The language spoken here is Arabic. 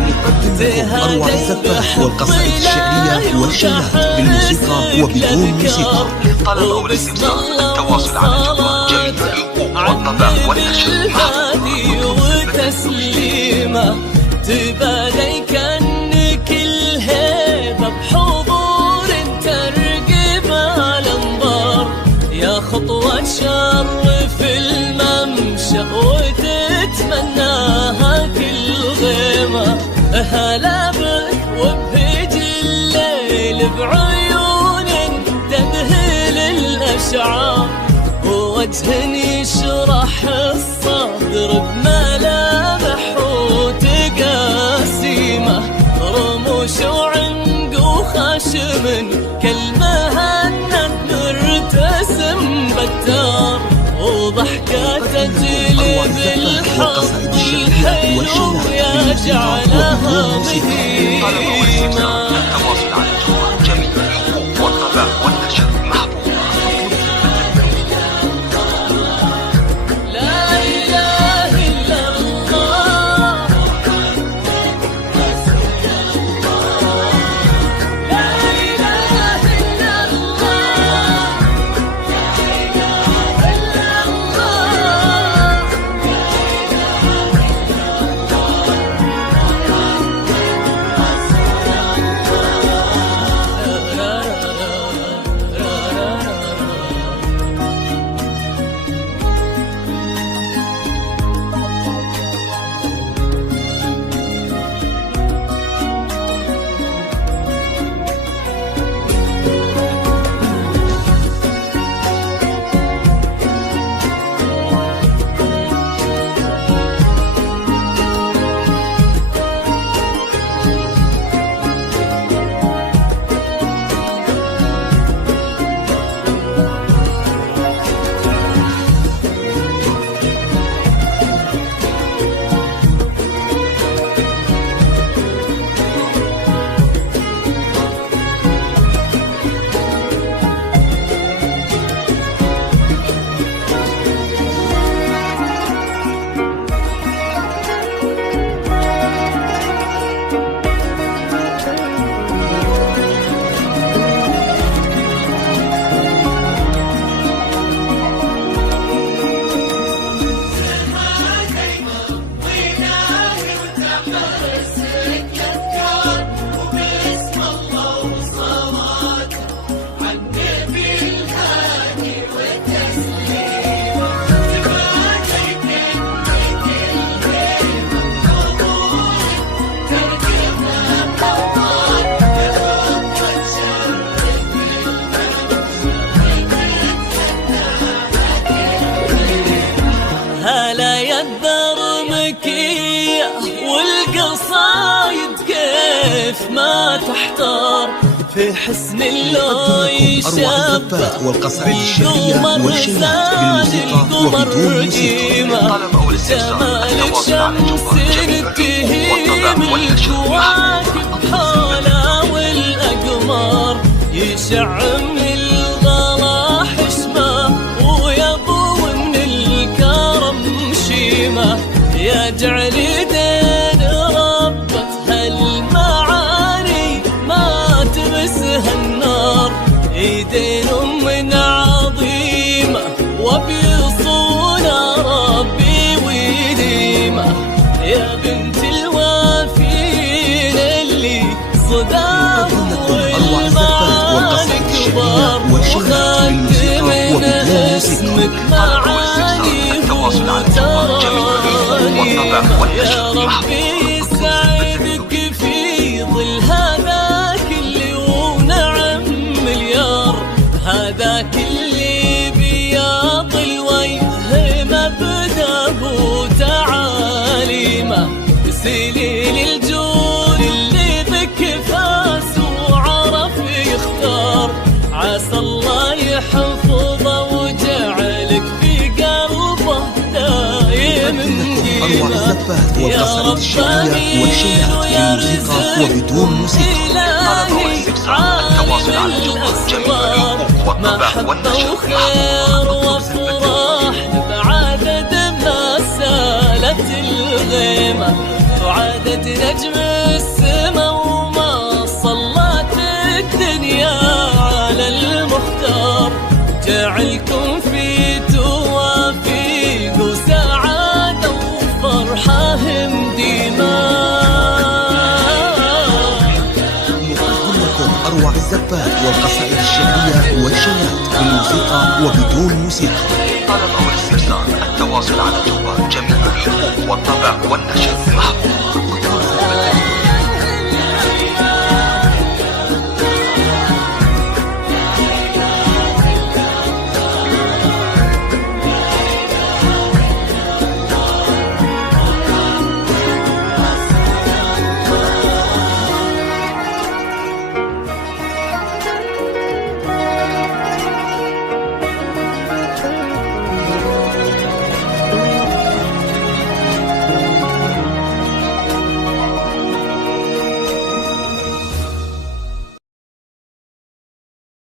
نقدم أروع الزفات والقصائد الشعرية والشيلات بالموسيقى وبدون موسيقى. للطلب أو الاستفسار التواصل على جوال جميع الحقوق والطبع والنشر وتسليمة تبالي كأنك الهيبة بحضور ترقب على الانظار، يا خطوة شرف الممشى وتتمناها كل غيمة. هلا بك وبهجي الليل بعيون تذهل الأشعار، ووجه يشرح الصدر بملامح وتقاسيمه، رموش وعنق وخشم كالمهند مرتسم بتار، وضحكة تجلب الحظ الحلو يجعلها بهيمة. التواصل على جوال جميع الحقوق والطبع والنشر والقصايد كيف ما تحتار في حسن اللون يشبه والقصائد الشعرية والشيلات بالموسيقى وبدون موسيقى. جمالك شمس تهيم الكواكب حولها والأقمار، يشع من الغلا حشمة ويضو من الكرم شيمة، يجعل دين ربة هالمعاني ما تمسها النار، ايدين من عظيمة وبيصون ربي وديمة، يا بنت الوافين اللي صداهم والمعاني كبار، وخدت من اسمك معاني والنبع والنشر. يا ربي يسعدك في ظل هذاك اللي ونعم مليار، هذاك اللي بياض الوجه مبدأه تعاليمه، سليل الجود اللي بك فاس وعرف يختار، عسى الله يحفظه وجعلك في قلبه دايم أروع الزفات والقصائد الشعرية والشيلات بالموسيقى وبدون موسيقى. التواصل على الجوال جميع والطبع والنشر. وخير وافراح بعدد ما سالت الغيمة، وعدد نجم السما وما صلت الدنيا على المختار، جعلكم في توافيق وسعادة وفرحة ديما. نقدم لكم أروع الزفات والقصائد الشعرية والشيلات بالموسيقى وبدون موسيقى. طلب أو استفسار التواصل على الجوال جميع الحقوق والطبع والنشر محفوظ.